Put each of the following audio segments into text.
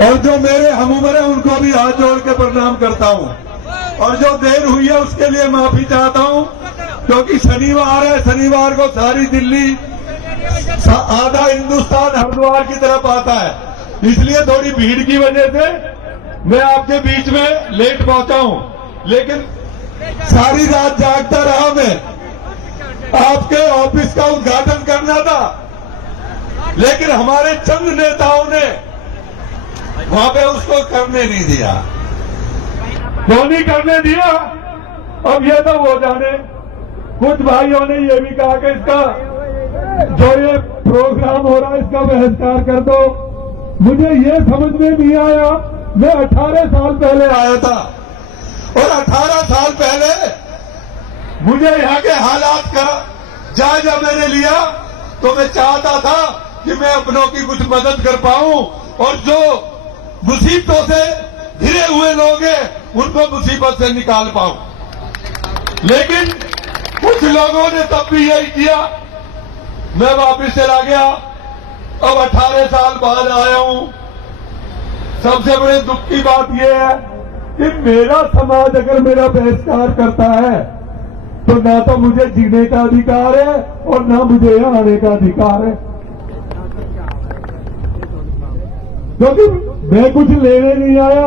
और जो मेरे हम उम्र है उनको भी हाथ जोड़ के प्रणाम करता हूं। और जो देर हुई है उसके लिए माफी चाहता हूं, क्योंकि शनिवार है, शनिवार को सारी दिल्ली, आधा हिंदुस्तान हरिद्वार की तरफ आता है, इसलिए थोड़ी भीड़ की वजह से मैं आपके बीच में लेट पहुंचा हूं। लेकिन सारी रात जागता रहा मैं, आपके ऑफिस का उद्घाटन करना था, लेकिन हमारे चंद नेताओं ने वहां पे उसको करने नहीं दिया। क्यों नहीं करने दिया? अब ये तो वो जाने। कुछ भाइयों ने ये भी कहा कि इसका जो ये प्रोग्राम हो रहा है इसका बहिष्कार कर दो। मुझे ये समझ में नहीं आया। मैं 18 साल पहले आया था और 18 साल पहले मुझे यहाँ के हालात का जायजा मैंने लिया, तो मैं चाहता था कि मैं अपनों की कुछ मदद कर पाऊं और जो मुसीबतों से घिरे हुए लोग हैं उनको मुसीबत से निकाल पाऊं। लेकिन कुछ लोगों ने तब भी यही किया। मैं वापस चला गया। अब 18 साल बाद आया हूं। सबसे बड़े दुख की बात यह है कि मेरा समाज अगर मेरा बहिष्कार करता है तो ना तो मुझे जीने का अधिकार है और ना मुझे यहां आने का अधिकार है, क्योंकि मैं कुछ लेने नहीं आया,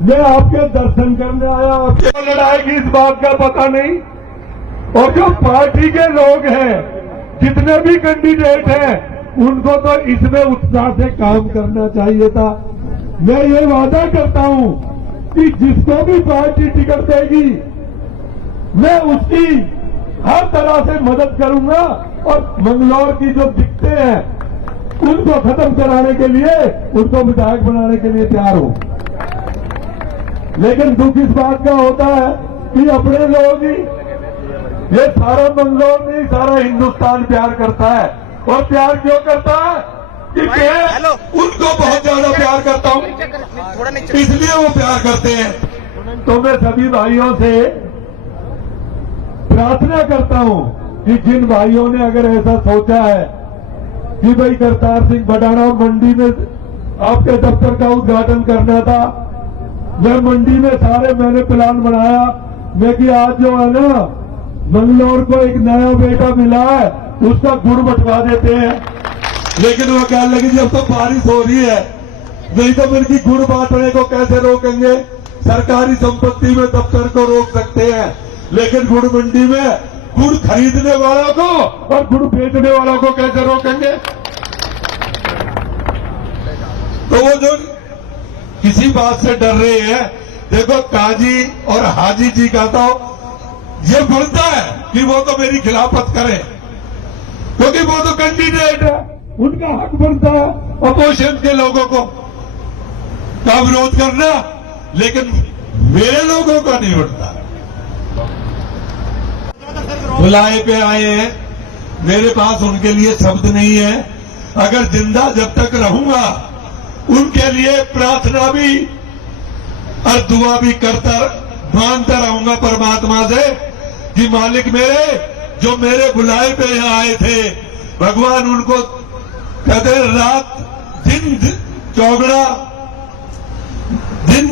मैं आपके दर्शन करने आया। आपके लड़ाई की इस बात का पता नहीं। और जो पार्टी के लोग हैं, जितने भी कैंडिडेट हैं, उनको तो इसमें उत्साह से काम करना चाहिए था। मैं ये वादा करता हूं कि जिसको भी पार्टी टिकट देगी मैं उसकी हर तरह से मदद करूंगा और मंगलौर की जो दिक्कतें हैं उनको खत्म कराने के लिए, उनको विधायक बनाने के लिए तैयार हूं। लेकिन दुख इस बात का होता है कि अपने लोग ही, ये सारा मंगलौर नहीं सारा हिंदुस्तान प्यार करता है। और प्यार क्यों करता है? कि मैं उनको बहुत ज्यादा प्यार करता हूं, इसलिए वो प्यार करते हैं। तो मैं सभी भाइयों से प्रार्थना करता हूं कि जिन भाइयों ने अगर ऐसा सोचा है कि भाई करतार सिंह भडाना मंडी में आपके दफ्तर का उद्घाटन करना था, मैं मंडी में सारे मैंने प्लान बनाया। मैं कि आज जो है ना मंगलौर को एक नया बेटा मिला है उसका गुड़ बंटवा देते हैं। लेकिन वो कहने लगी जब तो बारिश हो रही है, नहीं तो मेरी गुड़ बांटने को कैसे रोकेंगे? सरकारी संपत्ति में दफ्तर को रोक सकते हैं, लेकिन गुड़ मंडी में गुड़ खरीदने वालों को और गुड़ बेचने वालों को कैसे रोकेंगे? तो वो जो किसी बात से डर रहे हैं, देखो काजी और हाजी जी का तो ये बनता है कि वो तो मेरी खिलाफत करें, क्योंकि वो तो कैंडिडेट है, उनका हक बनता है अपोजिशन के लोगों को का विरोध करना, लेकिन मेरे लोगों का नहीं बनता। बुलाए पे आए हैं, मेरे पास उनके लिए शब्द नहीं है। अगर जिंदा जब तक रहूंगा उनके लिए प्रार्थना भी और दुआ भी करता मांगता रहूंगा परमात्मा से कि मालिक मेरे, जो मेरे बुलाए पे यहाँ आए थे, भगवान उनको कहते रात दिन चौगड़ा, दिन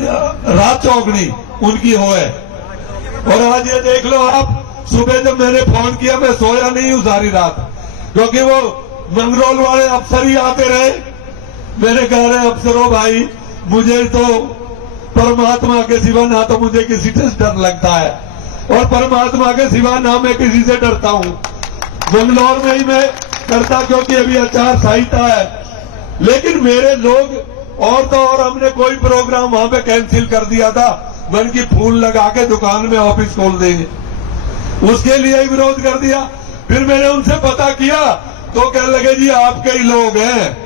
रात चौगनी उनकी हो है। और आज ये देख लो आप, सुबह जब मैंने फोन किया मैं सोया नहीं हूं सारी रात, क्योंकि वो मंगरौल वाले अफसर ही आते रहे। मैंने कहा रहे अफसरों भाई, मुझे तो परमात्मा के सिवा ना तो मुझे किसी से डर लगता है और परमात्मा के सिवा ना मैं किसी से डरता हूं। मंगलौर में ही मैं करता, क्योंकि अभी आचार संहिता है। लेकिन मेरे लोग और तो और हमने कोई प्रोग्राम वहां पे कैंसिल कर दिया था, मन की फूल लगा के दुकान में ऑफिस खोल देंगे, उसके लिए ही विरोध कर दिया। फिर मैंने उनसे पता किया तो कहने लगे जी आपके ही लोग हैं,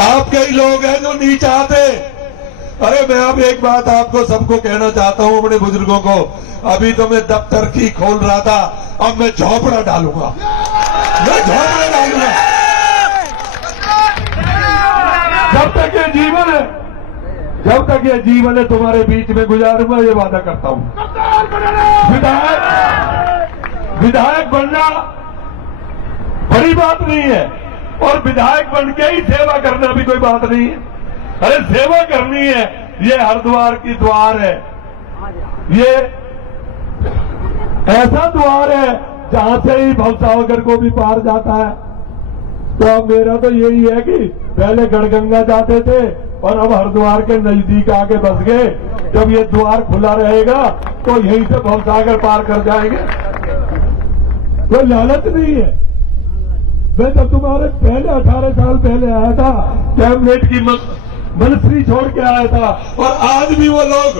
आपके ही लोग हैं जो नहीं चाहते। अरे मैं अब एक बात आपको सबको कहना चाहता हूं, अपने बुजुर्गों को, अभी तो मैं दफ्तर की खोल रहा था, अब मैं झोपड़ा डालूंगा, मैं झोपड़ा डालूंगा। जब तक ये जीवन है, जब तक ये जीवन है तुम्हारे बीच में गुजारूंगा, ये वादा करता हूं। विधायक बनना बड़ी बात नहीं है और विधायक बन के ही सेवा करना भी कोई बात नहीं है। अरे सेवा करनी है। ये हरिद्वार की द्वार है, ये ऐसा द्वार है जहां से ही भवसागर को भी पार जाता है। तो अब मेरा तो यही है कि पहले गढ़गंगा जाते थे और अब हरिद्वार के नजदीक आके बस गए। जब ये द्वार खुला रहेगा तो यहीं से भवसागर पार कर जाएंगे। कोई लालच नहीं है। मैं जब तुम्हारे पहले 18 साल पहले आया था, कैबिनेट की मंत्री छोड़ के आया था, और आज भी वो लोग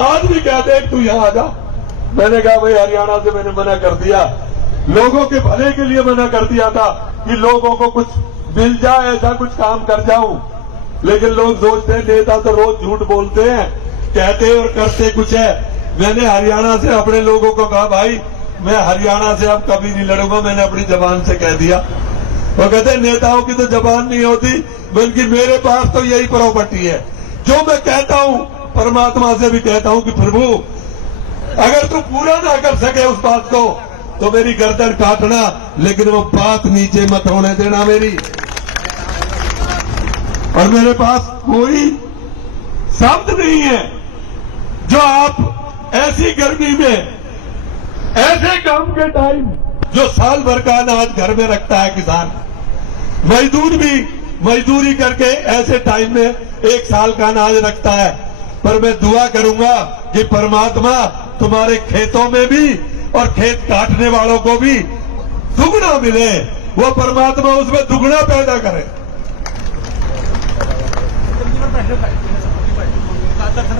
आज भी कहते हैं तू यहाँ आ जा। मैंने कहा भाई हरियाणा से मैंने मना कर दिया, लोगों के भले के लिए मना कर दिया था कि लोगों को कुछ मिल जाए, ऐसा कुछ काम कर जाऊं। लेकिन लोग सोचते हैं नेता तो रोज झूठ बोलते हैं, कहते और करते कुछ है। मैंने हरियाणा से अपने लोगों को कहा भाई मैं हरियाणा से अब कभी नहीं लड़ूंगा, मैंने अपनी जबान से कह दिया। वो कहते नेताओं की तो जबान नहीं होती, बल्कि मेरे पास तो यही प्रॉपर्टी है। जो मैं कहता हूं परमात्मा से भी कहता हूं कि प्रभु अगर तू पूरा ना कर सके उस बात को तो मेरी गर्दन काटना, लेकिन वो बात नीचे मत होने देना मेरी। और मेरे पास कोई शब्द नहीं है जो आप ऐसी गर्मी में, ऐसे काम के टाइम, जो साल भर का अनाज घर में रखता है किसान, मजदूर भी मजदूरी करके ऐसे टाइम में एक साल का अनाज रखता है। पर मैं दुआ करूंगा कि परमात्मा तुम्हारे खेतों में भी और खेत काटने वालों को भी दुगना मिले, वो परमात्मा उसमें दुगना पैदा करे।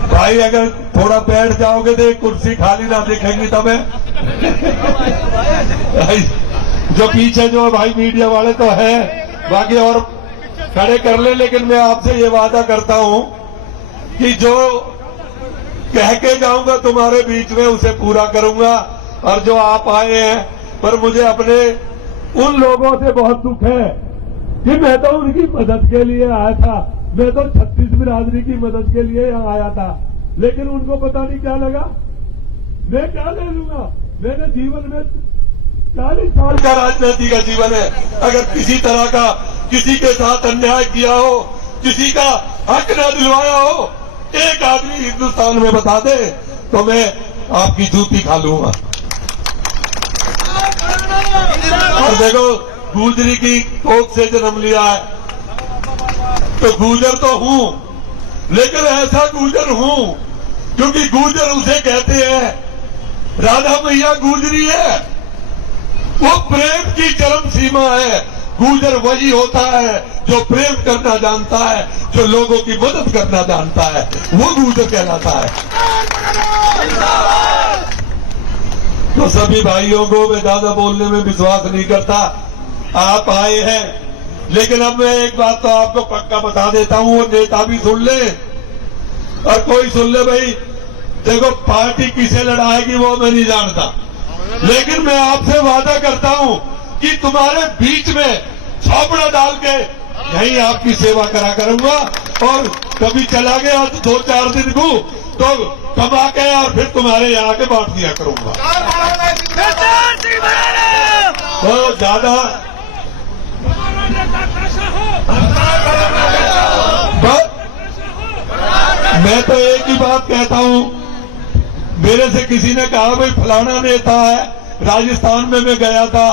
भाई अगर थोड़ा बैठ जाओगे तो एक कुर्सी खाली ना दिखेंगी तब जो पीछे जो भाई मीडिया वाले तो है, बाकी और खड़े कर ले। लेकिन मैं आपसे ये वादा करता हूं कि जो कह के जाऊंगा तुम्हारे बीच में उसे पूरा करूंगा। और जो आप आए हैं, पर मुझे अपने उन लोगों से बहुत दुख है कि मैं तो उनकी मदद के लिए आया था, मैं तो 36 बिरादरी की मदद के लिए यहाँ आया था, लेकिन उनको पता नहीं क्या लगा। मैं क्या ले लूंगा, मैंने जीवन में 40 साल का राजनीति का जीवन है। अगर किसी तरह का किसी के साथ अन्याय किया हो, किसी का हक न दिलवाया हो, एक आदमी हिंदुस्तान में बता दे तो मैं आपकी जूती खा लूंगा। और देखो गुजरी की कोख से जन्म लिया है तो गुजर तो हूं, लेकिन ऐसा गुजर हूं क्योंकि गुजर उसे कहते हैं, राधा मैया गुजरी है, वो प्रेम की चरम सीमा है। गुजर वही होता है जो प्रेम करना जानता है, जो लोगों की मदद करना जानता है, वो गुजर कहलाता है। तो सभी भाइयों को मैं ज्यादा बोलने में विश्वास नहीं करता, आप आए हैं, लेकिन अब मैं एक बात तो आपको पक्का बता देता हूं, वो नेता भी सुन ले और कोई सुन ले। भाई देखो पार्टी किसे लड़ाएगी वो मैं नहीं जानता, लेकिन मैं आपसे वादा करता हूं कि तुम्हारे बीच में छापड़ा डाल के यहीं आपकी सेवा करा करूंगा। और कभी चला गया तो 2-4 दिन को तो कमा के और फिर तुम्हारे यहाँ के बांट दिया करूंगा। तो ज्यादा मैं तो एक ही बात कहता हूं, मेरे से किसी ने कहा भाई फलाना नेता है, राजस्थान में मैं गया था,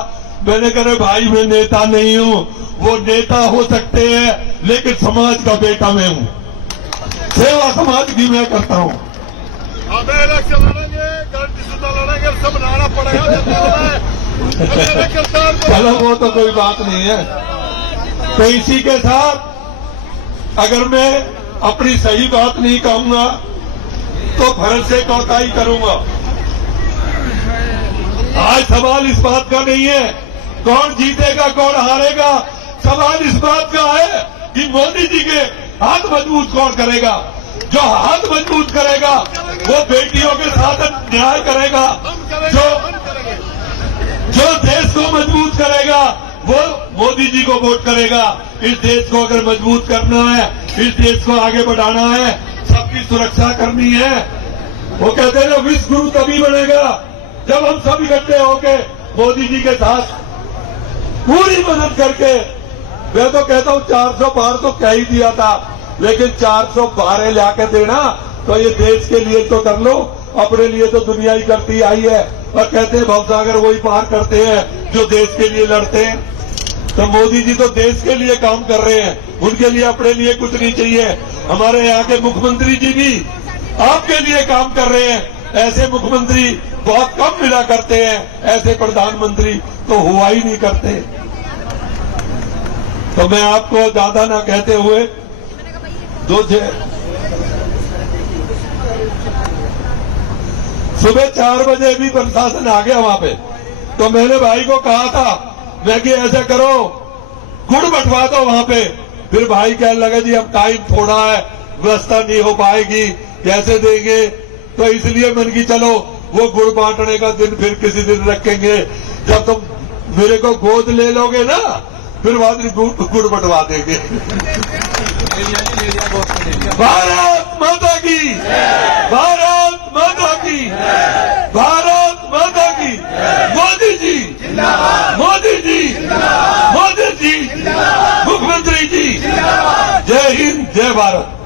मैंने कहा भाई मैं नेता नहीं हूं, वो नेता हो सकते हैं लेकिन समाज का बेटा मैं हूं, सेवा समाज की मैं करता हूं। अब इलेक्शन लड़ेंगे, गारंटी शुदा लड़ेंगे, सब बनाना पड़ेगा। चलो वो तो कोई बात नहीं है। तो इसी के साथ अगर मैं अपनी सही बात नहीं कहूंगा तो फर्ज से कोताही करूंगा। आज सवाल इस बात का नहीं है कौन जीतेगा कौन हारेगा, सवाल इस बात का है कि मोदी जी के हाथ मजबूत कौन करेगा। जो हाथ मजबूत करेगा वो बेटियों के साथ न्याय करेगा, जो देश को मजबूत करेगा वो मोदी जी को वोट करेगा। इस देश को अगर मजबूत करना है, इस देश को आगे बढ़ाना है, सबकी सुरक्षा करनी है। वो कहते हैं विश्व गुरु तभी बनेगा जब हम सब इकट्ठे होके मोदी जी के साथ पूरी मदद करके, मैं तो कहता हूं 400 पार तो कह ही दिया था, लेकिन 412 लाके देना तो ये देश के लिए तो कर लो, अपने लिए तो दुनिया ही करती आई है। और कहते हैं भवसागर वही पार करते हैं जो देश के लिए लड़ते हैं। तो मोदी जी तो देश के लिए काम कर रहे हैं, उनके लिए अपने लिए कुछ नहीं चाहिए। हमारे यहाँ के मुख्यमंत्री जी भी आपके लिए काम कर रहे हैं। ऐसे मुख्यमंत्री बहुत कम मिला करते हैं, ऐसे प्रधानमंत्री तो हुआ ही नहीं करते। तो मैं आपको ज्यादा ना कहते हुए सुबह 4 बजे भी प्रशासन आ गया वहां पे। तो मैंने भाई को कहा था मैं कि ऐसा करो गुड़ बंटवा दो वहां पे। फिर भाई कहने लगा जी अब टाइम थोड़ा है, व्यवस्था नहीं हो पाएगी, कैसे देंगे। तो इसलिए मन की चलो वो गुड़ बांटने का दिन फिर किसी दिन रखेंगे, जब तुम मेरे को गोद ले लोगे ना फिर बाद में गुड़ बंटवा देंगे। भारत माता की, भारत माता की, भारत माता की। मोदी जी, मोदी जी, मोदी जी, मुख्यमंत्री जी, जय हिंद, जय भारत।